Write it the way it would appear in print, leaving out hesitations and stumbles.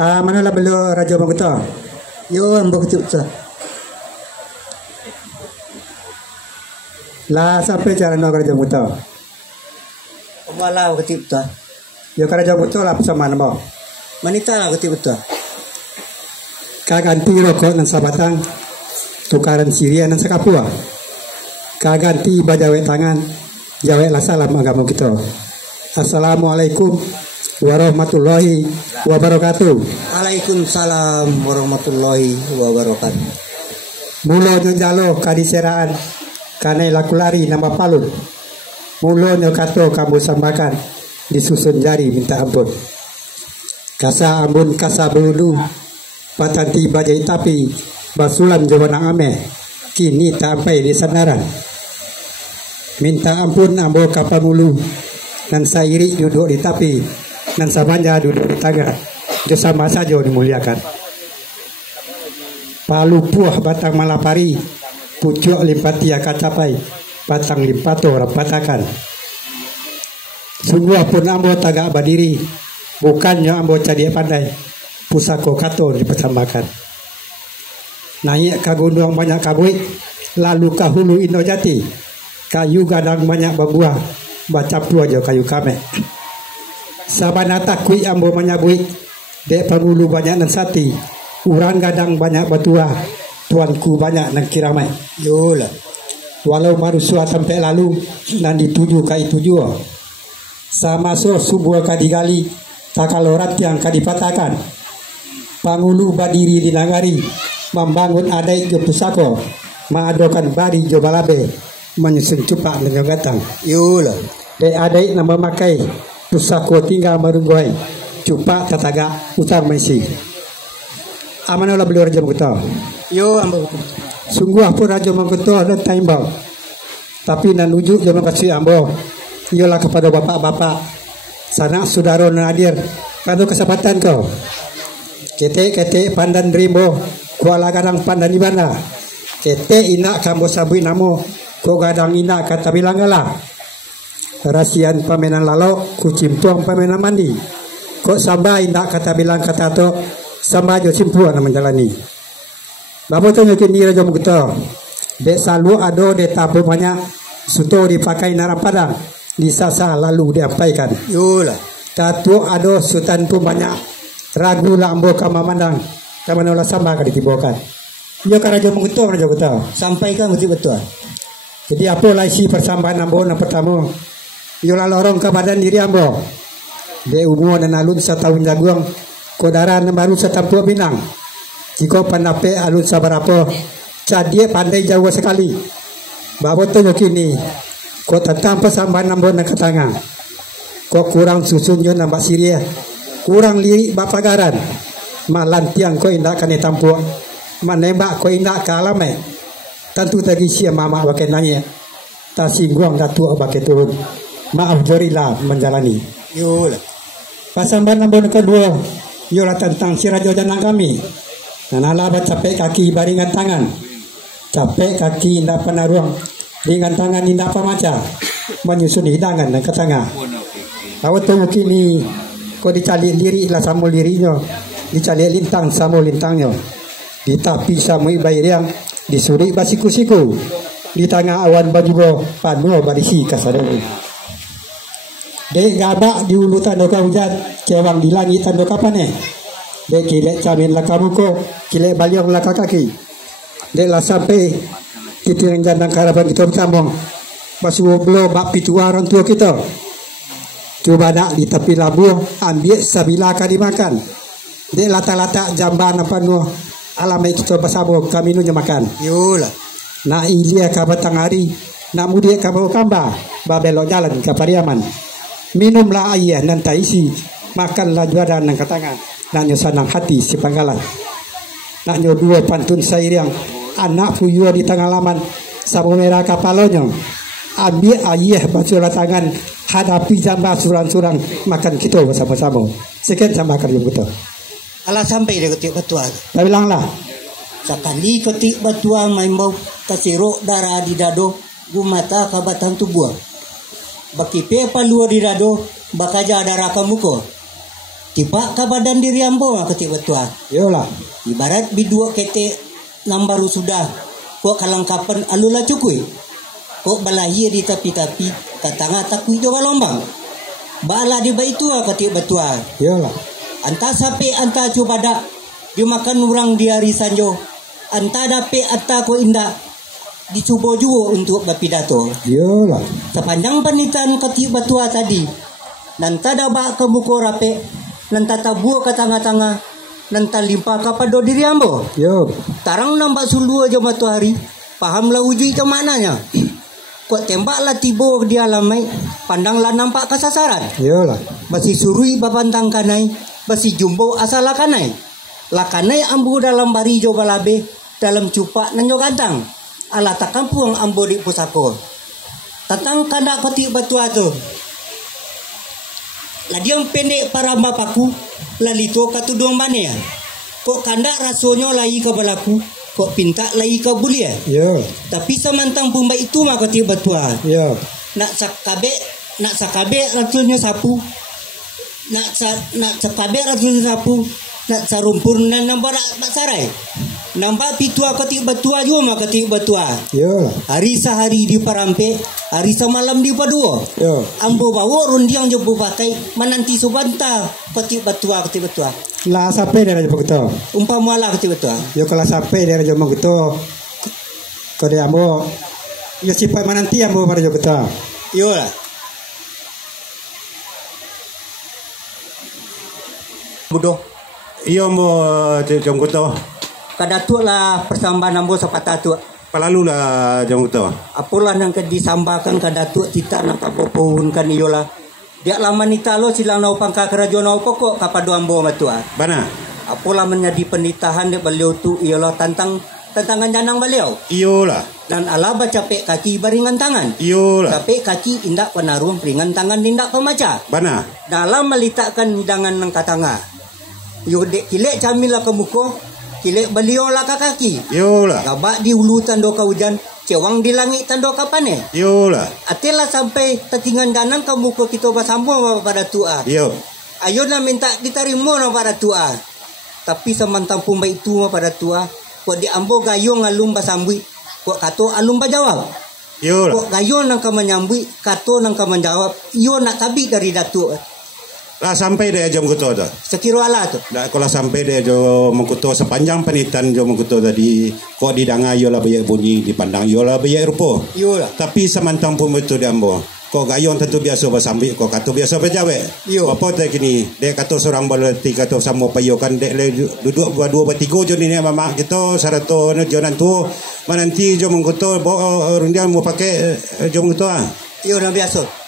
Mana lah belo Raja Bangkuta? Yo ambo kecil sa. Lah sampai cara nak Raja Bangkuta. Wala kecil sa. Yo Raja Bangkuta lah bersama nama. Manita lah kecil sa. Kaganti rokok dan sabatang tukaran Syria dan Sakapua. Kaganti bajawe tangan jawe lah salam agama kita. Assalamualaikum warahmatullahi wabarakatuh. Waalaikumsalam warahmatullahi wabarakatuh. Mulo nyo jalo kadiseraan kanai lakulari nama palut. Mulo nyo kato kamu sambakan disusun jari minta ampun. Kasa ambun kasa belulu patanti bajai tapi basulam jawana ame kini tak sampai di sandaran. Minta ampun ambo kapal mulu dan sairi duduk di tapi dan samanya duduk di tangga. Itu sama saja dimuliakan. Palu puah batang malapari pucuk limpati akan capai batang limpato rapatakan. Sungguh pun ambo tagak berdiri bukannya ambo cadia pandai pusako kato dipersembahkan. Naik ke gunung banyak kabuik lalu ke hulu Indojati kayu gadang banyak berbuah baca pua jo kayu kame. Sabanata kui ambo manyabuik dek pangulu banyak nan sati urang gadang banyak batua tuanku banyak nan kiramai. Yolah. Walau marusua sampai lalu dan dituju ka itu jua. Sama so subuh kadigali takalorat yang kadipatakan. Pangulu badiri di nagari membangun adai jo pusako maadokan bari jo balabe menyusun cupak dengan gatang. Yolah. Dek adai nama makai pusako tinggal merungguai cupak tataga utang mesi. Amanola beliau Raja Bangkuta. Yo ambo. Sungguh pun Raja Bangkuta dan taimbang. Tapi nan ujuk jangan kasih ambo. Ialah kepada bapak-bapak sanak saudara nan hadir pada kesempatan kau. Kete pandan rimbo kuala gadang pandan ibana. Kete inak kambo sabui namo ko gadang inak kata bilang galah. Rasian pamenan lalo ku cimpuang pamenan mandi. Kok samba inak kata bilang kata to samba jo cimpuang na menjalani. Babo to kini Raja Bangkuta. Dek salu ado de tabu banyak suto dipakai narap padang disasa lalu diampaikan. Yolah. Tatu ado sultan pun banyak ragu lambo kama mandang kama nola samba ka ditibokan. Yo ka Raja Bangkuta Raja Bangkuta. Sampaikan betul. Jadi apa lah isi persambahan ambo na pertama. Yo la lorong ke badan diri ambo. De umur dan alun setahun jaguang kodara baru setampu binang. Jika pandape alun sabarapo cadie pandai jauh sekali. Babo tu kini ko tentang persambahan ambo na katanga. Ko kurang susun yo nambah Syria. Kurang lirik bapagaran. Malan tiang ko indak kane tampu. Menembak ko indak kalame. Tentu tadi sia mama bakai nanya. Tak singgung datu bakai turun. Maaf jorilah menjalani. Yolah. Pasamban nombor kedua ialah tentang si Raja Janang kami. Nanalah capek kaki baringan tangan. Capek kaki indah penaruang. Ringan tangan indah pemaca. Menyusun hidangan dan ketengah. Awak tunggu kini kau dicalik lirik lah samul liriknya. Dicalik lintang samul lintangnya. Ditapi samui bayriang. Disuri basiku-siku. Di tengah awan bajubo panu barisi kasadari. Dek gabak di ulu tandoka hujan, cewang di langit tandoka pane. Dek kilek camin laka muko, kilek baliong laka kaki. Dek lah sampai kita yang jandang karapan kita bersambung. Masuk belo bak pitua orang tua kita. Coba nak di tepi labuh, ambil sabila akan dimakan. Dek lata-lata jamban apa nuh alamai kita bersambung kami nunya makan. Yolah. Nak ilia ka batang hari, nak mudik ka bau kamba, babelok jalan ke Pariaman. Minumlah air dan taisi, makanlah badan dan katangan, nak nyo sanang hati si panggalan. Nak nyo dua pantun sair yang anak puyo di tengah laman, sabu merah kapalonyo. Ambil air basulah tangan, hadapi jambah surang-surang, makan kita bersama-sama. Sekian sama kerja betul. Alah sampai dia ketik betul. Dah bilanglah. Sekali ketik betul main bau kasirok darah di dado, gumata kabatan tubuh. Baki pe palua di dado bakaja darah kamu ko. Tiba ke badan diri ambo ketik betua. Yolah. Ibarat bidua ketik nambaru sudah. Kok kalangkapan alula cukui. Kok balahir di tapi-tapi katanga takui juga lombang. Bala di baitu ketik betua. Yolah. Anta sape anta coba dak dimakan orang di hari sanjo. Anta dape anta ko indah dicoba juga untuk berpidato. Yolah. Sepanjang penitan ketik betua tadi. Nanta dabak ke buku rape. Nanta tabu ke tengah-tengah. Nanta limpah ke pada diri ambo. Yo. Tarang nampak sulu aja matahari. Pahamlah uji ke maknanya. Kok tembaklah tibo di alamai. Pandanglah nampak kesasaran. Yolah. Basi surui babantang kanai. Basi jumbo asal lakanai. Lakanai ambo dalam bari jo balabe. Dalam cupak nanyo kantang. Ala takampuang ambo di pusako. Tatang kandak ketik betua tu. Ladiang pendek para bapakku. Lalito katuduang bane ya. Kok kandak rasonyo lai ke balaku. Kok pinta lai ke bulia. Yo. Tapi samantang pumba itu mah ketik betua. Yo. Nak sakabe ratulnya sapu. Nak sakabe ratulnya sapu. Nak sarumpur nan nampak sarai. Nampak pitua ketik betua juga mah ketik betua. Yo. Hari sehari di parampe, hari semalam di padua. Yo. Ambo bawa rundiang jobo pakai menanti subanta ketik betua. Lah sampai daerah Jomong Kuto. Umpamalah ketik betua. Yo kalau sampai daerah Jomong Kuto. Kode ambo. Yo sifat menanti ambo pada Jomong Kuto. Yo lah. Bodoh. Iyo mo Jomong Kuto. Kadatuk lah persambahan ambo sepatah tu. Palalu lah Jomong Kuto. Apalah nang disambakan kadatuk kita nak pohonkan iyolah. Dia lama nita lo silang nau pangka kerajaan nau pokok kapado ambo matua. Bana. Apalah menjadi penitahan de beliau tu iyolah tantangan janang beliau. Iyolah. Dan alaba capek kaki baringan tangan. Iyolah. Capek kaki indak penaruh ringan tangan indak pemaca. Bana. Dalam melitakkan hidangan nang katanga. Yo dek kilek camilah ke muko, kilek beliau lah ke kaki. Iyolah. Gabak di hulu tando ka hujan, cewang di langit tando ka pane. Iyolah. Atilah sampai tetingan danang ke muka kita bersambung pada tua. Iyo. Ayo nak minta diterima pada tua. Tapi semantang pun baik tua pada tua. Kok diambo gayung alum basambui. Kok kato alum bajawab. Iyolah. Kok gayung nang ka menyambui, kato nang ka menjawab. Iyo nak tabi dari datuk. Lah sampai deh Jomong Kuto tu. Sekiro ala tu. Dah kalau sampai deh Jomong Kuto sepanjang penitan Jomong Kuto tadi. Kok didanga yola banyak bunyi, dipandang yola banyak rupa. Iyo lah. Tapi semantang pun betul dia ambo. Kok gayung tentu biasa bersambil, kok kato biasa berjawe. Yo. Apa tak kini? Dek kato seorang berarti kato sama payokan dek le duduk dua bertiga jo ni mama kita sarato jonan tu menanti Jomong Kuto rundiang mau pakai Jomong Kuto ah. Iyo dah biasa.